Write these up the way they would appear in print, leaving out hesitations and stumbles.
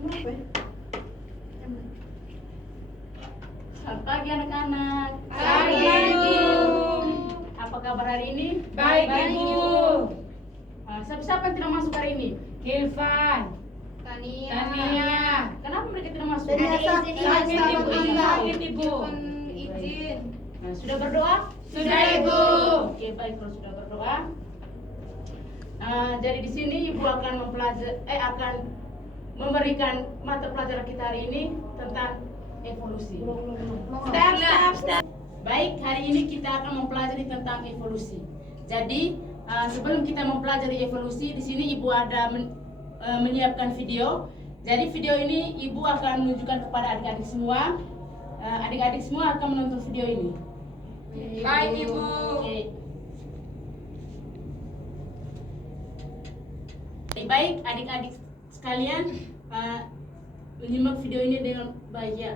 Selamat pagi anak-anak. Pagi, Ibu. Apa kabar hari ini? Baik, Ibu. Siapa yang tidak masuk hari ini? Hilvan, Tania. Kenapa mereka tidak masuk? Sakit, Ibu. Izin. Sudah berdoa? Sudah, Ibu. Oke, baik kalau sudah berdoa. Jadi di sini Ibu akan akan memberikan mata pelajaran kita hari ini tentang evolusi. Stop. Baik, hari ini kita akan mempelajari tentang evolusi. Jadi sebelum kita mempelajari evolusi, di sini Ibu ada menyiapkan video. Jadi video ini Ibu akan menunjukkan kepada adik-adik semua. Adik-adik semua akan menonton video ini. Baik, Ibu. Oke. Baik, adik-adik sekalian, menyimak video ini dengan baik ya.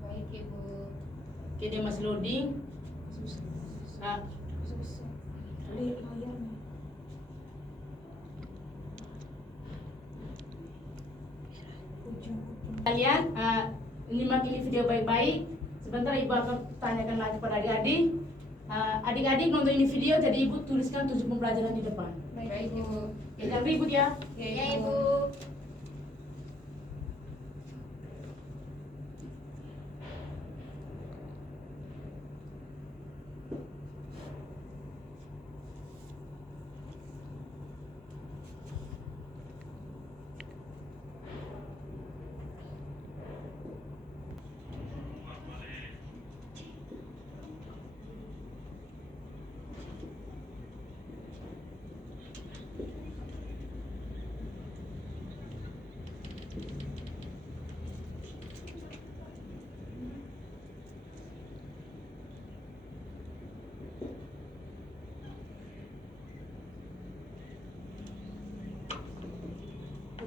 Baik, Ibu. Oke, dia masih loading. Kalian menyimak ini video baik-baik. Sebentar Ibu akan tanyakan lagi pada adik-adik. Adik-adik nonton ini video, jadi Ibu tuliskan 7 pembelajaran di depan. Baik, Ibu. Oke, jangan ribut ya. Ya, Ibu.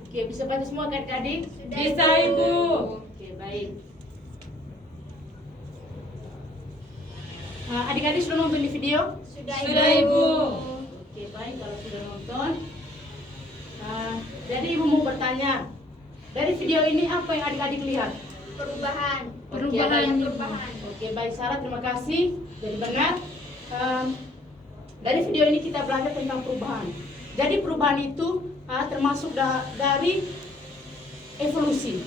Oke, bisa baca semua adik-adik? Bisa, Ibu. Oke, baik. Adik-adik sudah nonton di video? Sudah, Sudah, Ibu. Oke, baik kalau sudah nonton. Jadi Ibu mau bertanya, dari video ini apa yang adik-adik lihat? Perubahan. Perubahan. Oke, baik Sarah, terima kasih. Jadi benar. Dari video ini kita belajar tentang perubahan. Jadi perubahan itu termasuk dari evolusi.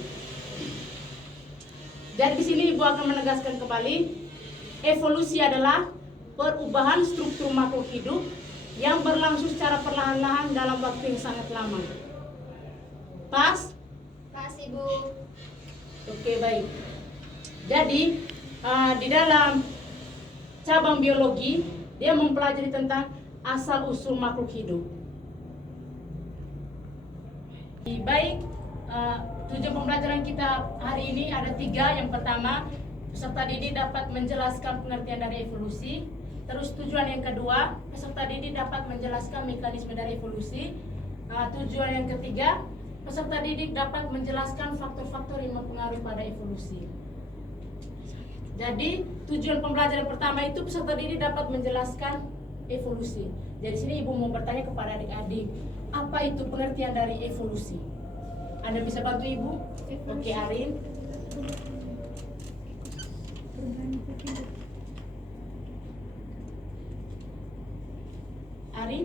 Jadi di sini Ibu akan menegaskan kembali, evolusi adalah perubahan struktur makhluk hidup yang berlangsung secara perlahan-lahan dalam waktu yang sangat lama. Pas? Pas, Ibu. Oke, baik. Jadi di dalam cabang biologi dia mempelajari tentang asal usul makhluk hidup. Baik, tujuan pembelajaran kita hari ini ada 3. Yang pertama, peserta didik dapat menjelaskan pengertian dari evolusi. Terus tujuan yang kedua, peserta didik dapat menjelaskan mekanisme dari evolusi. Tujuan yang ketiga, peserta didik dapat menjelaskan faktor-faktor yang mempengaruhi pada evolusi. Jadi tujuan pembelajaran pertama itu peserta didik dapat menjelaskan evolusi. Jadi sini Ibu mau bertanya kepada adik-adik, apa itu pengertian dari evolusi? Anda bisa bantu Ibu? Oke, Arin. Arin?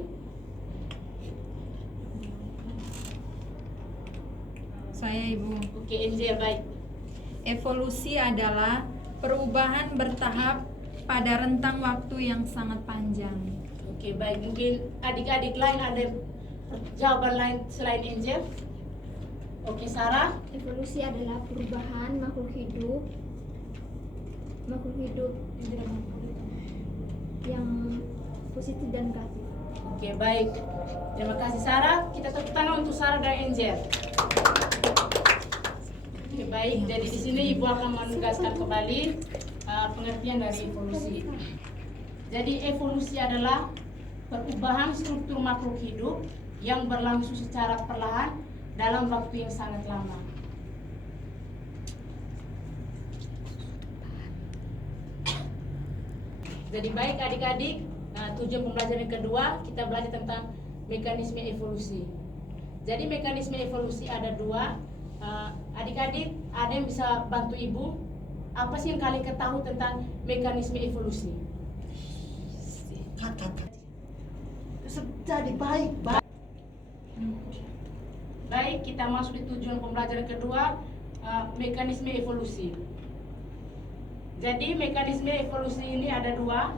Saya, Ibu. Oke, Enzel, baik. Evolusi adalah perubahan bertahap pada rentang waktu yang sangat panjang. Oke, baik. Mungkin adik-adik lain ada jawaban lain selain Enzel? Oke, Sarah? Evolusi adalah perubahan makhluk hidup yang positif dan negatif. Oke, baik. Terima kasih Sarah. Kita tepuk tangan untuk Sarah dan Enzel. Oke, baik. Jadi di sini Ibu akan menegaskan kembali pengertian dari evolusi. Jadi evolusi adalah perubahan struktur makhluk hidup yang berlangsung secara perlahan dalam waktu yang sangat lama. Jadi baik adik-adik, tujuan pembelajaran yang kedua kita belajar tentang mekanisme evolusi. Jadi mekanisme evolusi ada dua. Adik-adik, ada yang bisa bantu ibu? Apa sih yang kalian ketahui tentang mekanisme evolusi? Jadi baik. Baik, kita masuk di tujuan pembelajaran kedua, mekanisme evolusi. Jadi mekanisme evolusi ini ada dua,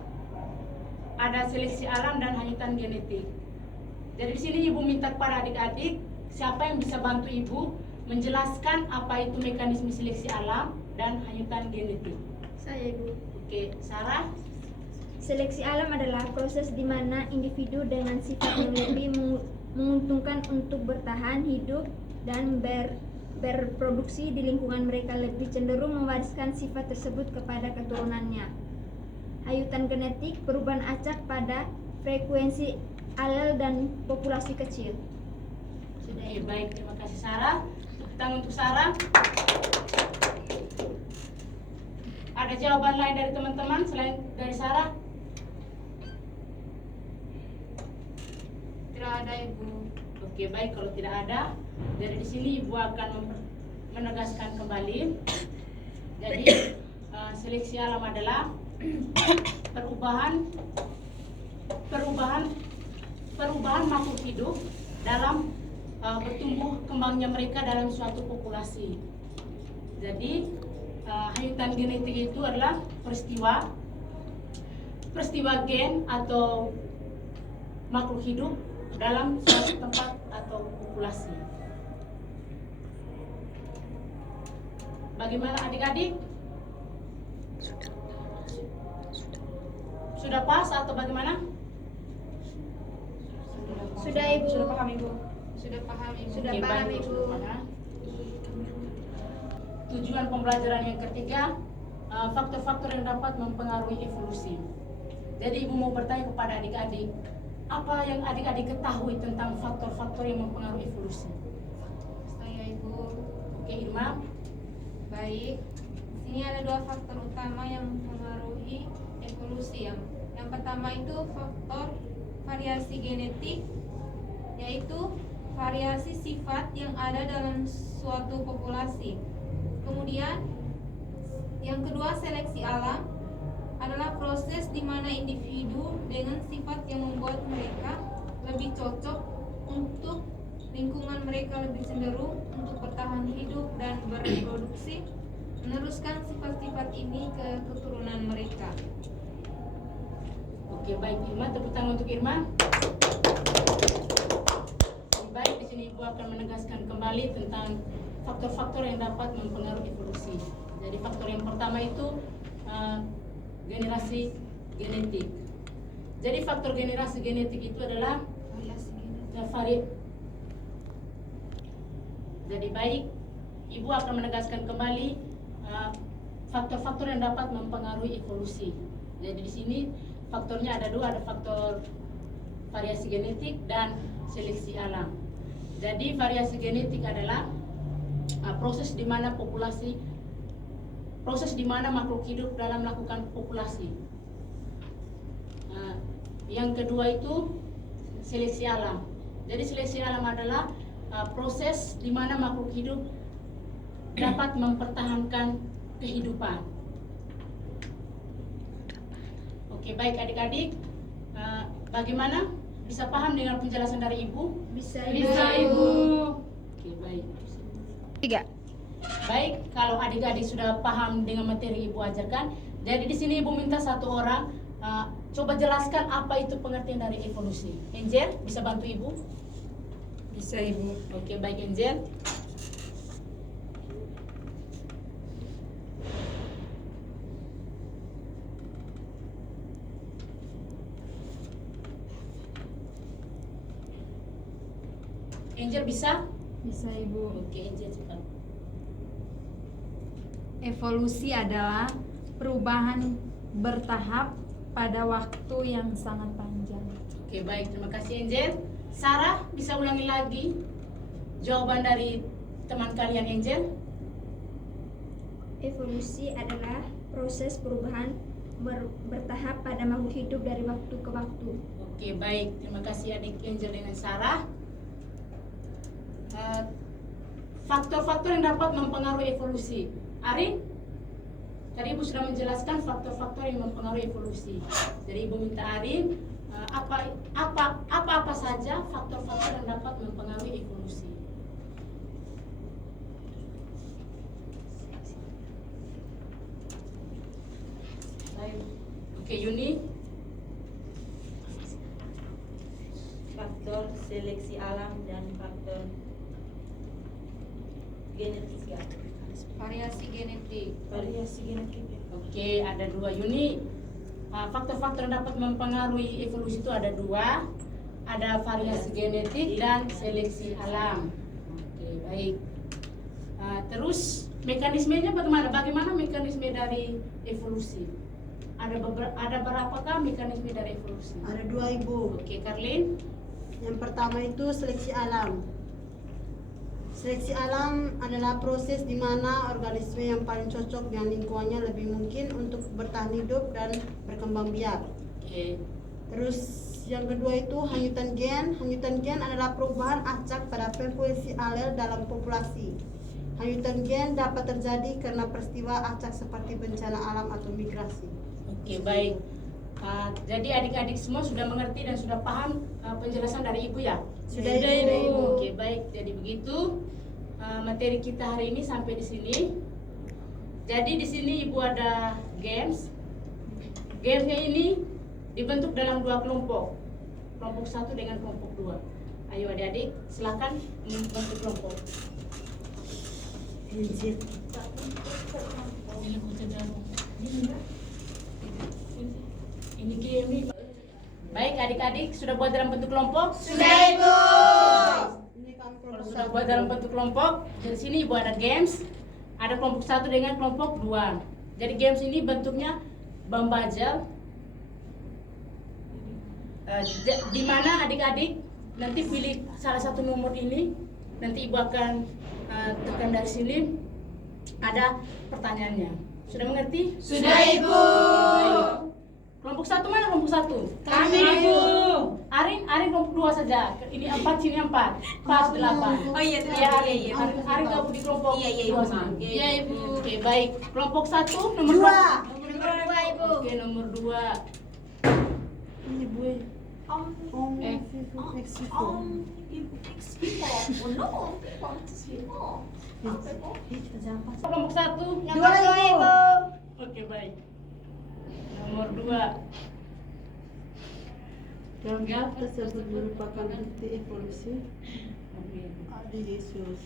ada seleksi alam dan hanyutan genetik. Jadi di sini ibu minta kepada adik-adik, siapa yang bisa bantu ibu menjelaskan apa itu mekanisme seleksi alam dan hanyutan genetik? Saya, Ibu. Oke, Sarah. Seleksi alam adalah proses di mana individu dengan sifat yang lebih menguntungkan untuk bertahan hidup dan berproduksi di lingkungan mereka lebih cenderung mewariskan sifat tersebut kepada keturunannya. Hanyutan genetik, perubahan acak pada frekuensi alel dan populasi kecil. Oke, baik, terima kasih Sarah. Tepuk tangan untuk Sarah. Ada jawaban lain dari teman-teman selain dari Sarah? Tidak ada, Ibu. Oke, baik, kalau tidak ada, dari di sini ibu akan menegaskan kembali. Jadi seleksi alam adalah perubahan makhluk hidup dalam bertumbuh kembangnya mereka dalam suatu populasi. Jadi hanyutan genetik itu adalah peristiwa gen atau makhluk hidup dalam suatu tempat atau populasi. Bagaimana adik-adik? Sudah pas atau bagaimana? Sudah, Ibu. Sudah paham, Ibu. Sudah paham, Ibu. Sudah Oke, paham, baik, Ibu. sudah paham. Tujuan pembelajaran yang ketiga, faktor-faktor yang dapat mempengaruhi evolusi. Jadi ibu mau bertanya kepada adik-adik, apa yang adik-adik ketahui tentang faktor-faktor yang mempengaruhi evolusi? Saya, Ibu. Oke, Irma. Baik. Di sini ada dua faktor utama yang mempengaruhi evolusi. Yang pertama itu faktor variasi genetik, yaitu variasi sifat yang ada dalam suatu populasi. Kemudian yang kedua, seleksi alam adalah proses di mana individu dengan sifat yang membuat mereka lebih cocok untuk lingkungan mereka lebih cenderung untuk bertahan hidup dan berreproduksi, meneruskan sifat-sifat ini ke keturunan mereka. Oke, baik Irma, tepuk tangan untuk Irma. Baik, di sini ibu akan menegaskan kembali tentang faktor-faktor yang dapat mempengaruhi evolusi. Jadi faktor yang pertama itu generasi genetik. Jadi faktor generasi genetik itu adalah Jadi baik, ibu akan menegaskan kembali faktor-faktor yang dapat mempengaruhi evolusi. Jadi di sini faktornya ada dua, ada faktor variasi genetik dan seleksi alam. Jadi variasi genetik adalah proses di mana makhluk hidup dalam melakukan populasi. Yang kedua itu seleksi alam. Jadi seleksi alam adalah proses di mana makhluk hidup dapat mempertahankan kehidupan. Oke, baik adik-adik, bagaimana? Bisa paham dengan penjelasan dari ibu? Bisa, Bisa, Ibu. Oke, baik. 3. Baik, kalau adik-adik sudah paham dengan materi ibu ajarkan, jadi di sini ibu minta satu orang coba jelaskan apa itu pengertian dari evolusi. Angel, bisa bantu ibu? Bisa, Ibu. Oke, baik Angel. Angel bisa? Bisa, Ibu. Oke, Angel cepat. Evolusi adalah perubahan bertahap pada waktu yang sangat panjang. Oke, baik, terima kasih Angel. Sarah, bisa ulangi lagi jawaban dari teman kalian Angel? Evolusi adalah proses perubahan bertahap pada makhluk hidup dari waktu ke waktu. Oke, baik, terima kasih adik Angel dengan Sarah. faktor-faktor yang dapat mempengaruhi evolusi. Arin, tadi Ibu sudah menjelaskan faktor-faktor yang mempengaruhi evolusi. Jadi Ibu minta Arin apa saja faktor-faktor yang dapat mempengaruhi evolusi. Oke, Yuni. Faktor seleksi alam dan faktor genetika. Variasi genetik. Variasi genetik. Oke, ada dua Yuni. Faktor-faktor yang dapat mempengaruhi evolusi itu ada dua. Ada variasi genetik dan seleksi alam. Oke, baik. Terus mekanismenya bagaimana? Bagaimana mekanisme dari evolusi? Ada berapakah mekanisme dari evolusi? Ada dua, Ibu. Oke, Karlin. Yang pertama itu seleksi alam. Seleksi alam adalah proses di mana organisme yang paling cocok dengan lingkungannya lebih mungkin untuk bertahan hidup dan berkembang biak. Oke. Terus yang kedua itu hanyutan gen. Hanyutan gen adalah perubahan acak pada frekuensi alel dalam populasi. Hanyutan gen dapat terjadi karena peristiwa acak seperti bencana alam atau migrasi. Oke, baik. Jadi adik-adik semua sudah mengerti dan sudah paham penjelasan dari Ibu ya? Sudah, Ibu. Ibu. Oke, baik. Jadi begitu materi kita hari ini sampai di sini. Jadi di sini Ibu ada games. Gamesnya ini dibentuk dalam dua kelompok. Kelompok 1 dengan kelompok 2. Ayo adik-adik, silakan membentuk kelompok. Ini game nih. Baik adik-adik, sudah buat dalam bentuk kelompok? Sudah, Ibu. Ini kan Kalau sudah buat dalam bentuk kelompok, dari sini Ibu ada games. Ada kelompok 1 dengan kelompok 2. Jadi games ini bentuknya bumbuzzle. Di mana adik-adik nanti pilih salah satu nomor ini. Nanti Ibu akan tekan dari sini. Ada pertanyaannya. Sudah mengerti? Sudah, Ibu. Baik. Kelompok 1 mana kelompok 1? Kami, Ibu. Arin kelompok 2 saja. Ini 4, sini 4. Pas 8. Oh iya, Iya, Arin. Arin gabung di kelompok Iya, 2 Ibu. sini. Iya, Ibu. Oke, baik. Kelompok 1 nomor 2. berapa? Nomor 2, Ibu. Oke, nomor 2. Ini Bu. Kelompok 1. Dua, Ibu. Oke, baik. Nomor 2. Gambar tersebut merupakan bukti evolusi Adi Yesus.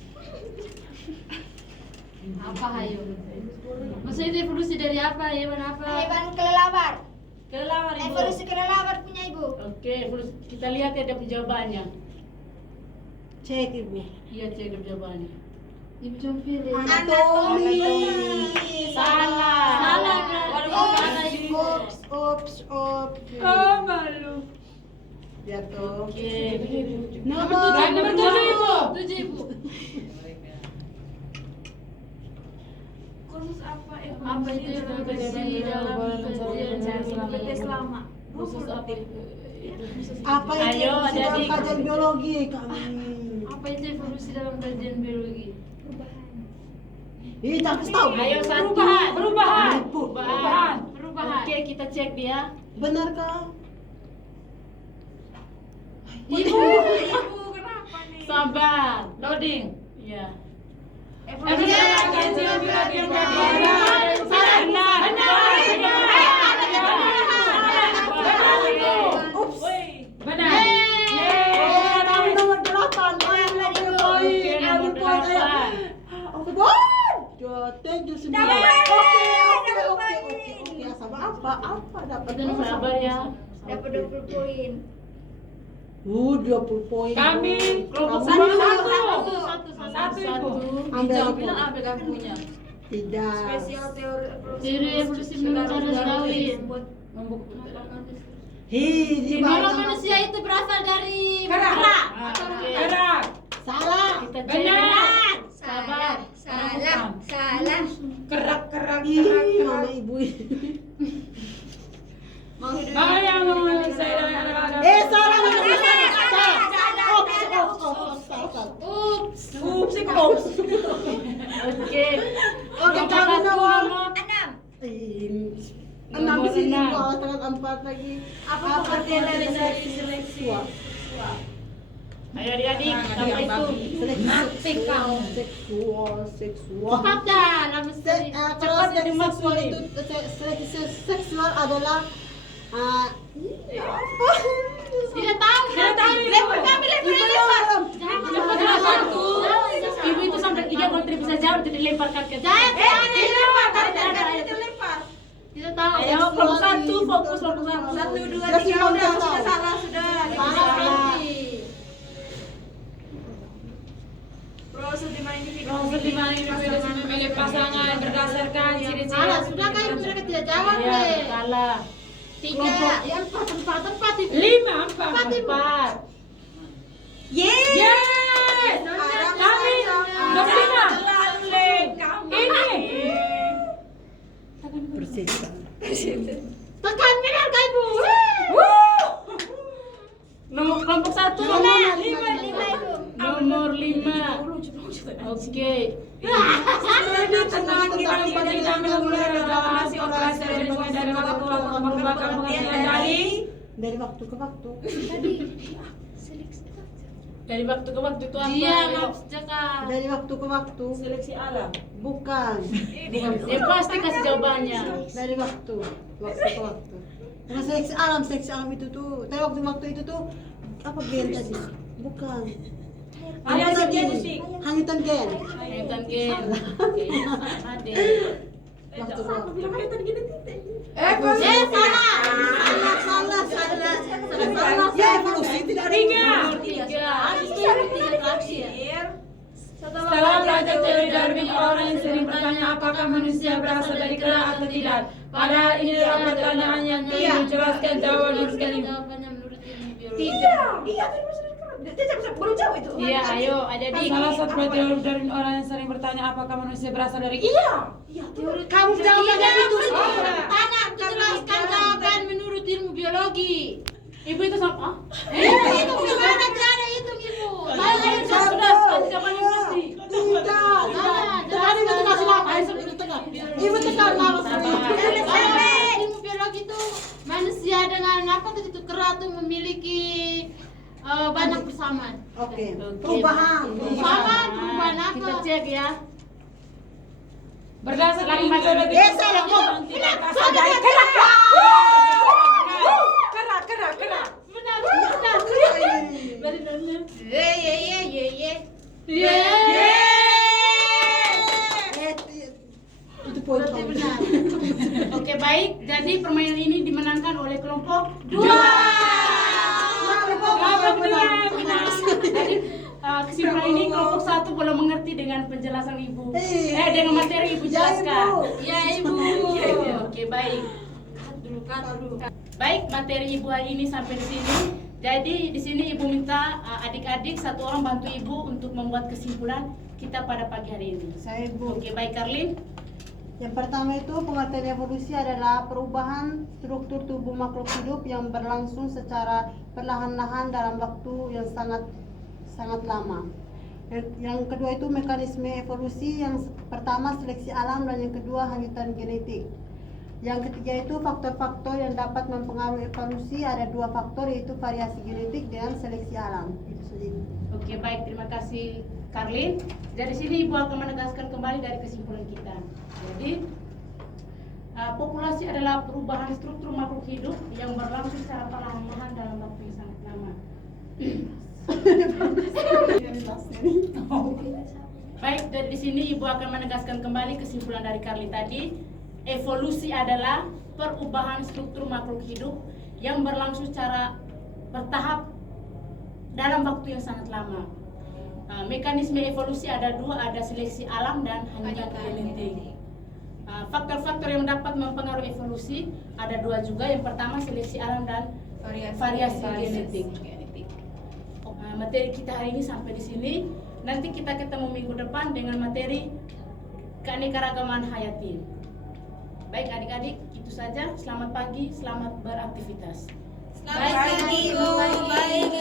Apa hayo? Maksudnya itu evolusi dari apa? Hewan apa? Hewan kelelawar. Kelelawar, Ibu. Evolusi kelelawar punya Ibu. Oke, evolusi. Kita lihat ya ada jawabannya. Cek, Ibu. Iya, cek ada jawabannya. Ibu coba pilih. Anatomi. Salah. Salah berarti. Salah Ibu. Ops. Oh, malu. Jatuh. Oke. Nomor Nomor 7 Ibu. 7 Ibu. Apa itu evolusi dalam kejadian selama? Khusus apa itu? apa itu Ayo, evolusi dalam adik-adik. kajian biologi kami? Apa itu evolusi dalam kajian biologi? Ih, jangan kasih tahu. Ayo, 1. Perubahan. Perubahan. Oke, kita cek dia. Benarkah? Ibu, kenapa nih? Sabar. Loading. Iya. Evolusi dalam kajian biologi yang Benar. Nomor 8. Ambil poin. Ambil poin. Oke, good. Thank you semua. Oke. Sama apa dapat? Sabar ya. Dapat 20 poin. 20 poin. Kami kelompok Kamu- satu, Ibu. Ambil Jangan Ibu. bilang apa kamu punya. Tidak. Teori evolusi menurut Charles Darwin. Di Kalau bawah. manusia itu berasal dari Kerak. kerak. Kerak. Salah. Kita cek. Benar. Sabar. Salah. Kerak. Ih, mama ibu. Mana yang saya Salah. Salah. Salah. Ups. Oke. Oke, Kelompok kami satu nomor nomor 6 di sini, enam. bawah tangan 4 lagi. Apa pengertian dari seleksi? Ayo adik-adik, apa itu? Seksual. Kalau Cepat dari Mas seksual Sulit. itu seleksi seksual adalah tidak tahu. Lempar kami lempar. Cepat kelas satu. Ibu itu sampai 3 kalau tidak bisa jawab jadi lemparkan ke Jangan Terlempar. tidak tahu. Ayo kelompok satu, fokus kelompok satu. 1, 2, Sudah 3 udah tahu. sudah salah sudah. Proses di mana individu? Proses di mana individu memilih pasangan berdasarkan ciri-ciri. Salah, sudah kan mereka tidak jawab Iya, deh. salah. 3, yang 4 itu. 5, 4. 4. Yeay. Yes. Kami berlima. Ini. Tekan benar kan ibu. Nomor kelompok satu nomor 5. Nomor 5. Oke. Tenang, kita penting kami mulai relasi operasi dari waktu ke waktu merupakan pengertian Dari waktu ke waktu. Dari waktu ke waktu itu apa? Dia Ayo. nafsu cakap. Dari waktu ke waktu. Seleksi alam. Bukan. Ya pasti kasih jawabannya. Dari waktu ke waktu. Karena seleksi alam itu tuh. Dari waktu itu tuh apa gen tadi? Bukan. Ada Apa tadi? genetik. Hanyutan gen. Hayutan gen. Oke. Ada. Waktu ke waktu. Salah. Ya evolusi tidak ada. Nomor 3. Setelah belajar teori Darwin, orang yang sering bertanya apakah manusia berasal dari kera atau tidak. Padahal ini adalah pertanyaan yang dijelaskan jawaban sekali. Jawabannya menurut ilmu biologi. Iya, baru jauh itu. Iya, ayo adik. Salah satu teori Darwin, orang yang sering bertanya apakah manusia berasal dari iya. Kamu jawabannya itu. Tanya, jelaskan jawaban menurut ilmu biologi. Ibu itu sama. Itu gimana cara hitung ibu? Ayo sudah kasih jawabannya pasti. Tidak. Tadi itu kasih nama. Ibu tekan nama Ilmu biologi itu manusia dengan apa tuh itu kera tuh memiliki banyak persamaan. Oke. Perubahan. Perubahan apa? Kita cek ya. Berdasarkan metode salah kok. kera. Itu poin kamu. Oke, baik. Jadi permainan ini dimenangkan oleh kelompok 2. Jadi kesimpulan ini kelompok 1 belum mengerti dengan penjelasan ibu. Dengan materi ibu jelaskan. Ya ibu. Oke, baik. Baik, materi ibu hari ini sampai di sini. Jadi di sini ibu minta adik-adik satu orang bantu ibu untuk membuat kesimpulan kita pada pagi hari ini. Saya Ibu. Oke, baik Karlin. Yang pertama itu pengertian evolusi adalah perubahan struktur tubuh makhluk hidup yang berlangsung secara perlahan-lahan dalam waktu yang sangat lama. Yang kedua itu mekanisme evolusi, yang pertama seleksi alam dan yang kedua hanyutan genetik. Yang ketiga itu faktor-faktor yang dapat mempengaruhi evolusi, ada 2 faktor yaitu variasi genetik dan seleksi alam. Itu saja. Oke, baik, terima kasih Karlin. Dari sini ibu akan menegaskan kembali dari kesimpulan kita. Jadi populasi adalah perubahan struktur makhluk hidup yang berlangsung secara perlahan-lahan dalam waktu yang sangat lama. Baik, dari di sini ibu akan menegaskan kembali kesimpulan dari Karlin tadi. Evolusi adalah perubahan struktur makhluk hidup yang berlangsung secara bertahap dalam waktu yang sangat lama. Mekanisme evolusi ada 2, ada seleksi alam dan hanyutan genetik. Faktor-faktor yang dapat mempengaruhi evolusi ada 2 juga. Yang pertama seleksi alam dan variasi genetik. Materi kita hari ini sampai di sini. Nanti kita ketemu minggu depan dengan materi keanekaragaman hayati. Baik adik-adik, itu saja. Selamat pagi, selamat beraktivitas. Selamat pagi ibu. Baik.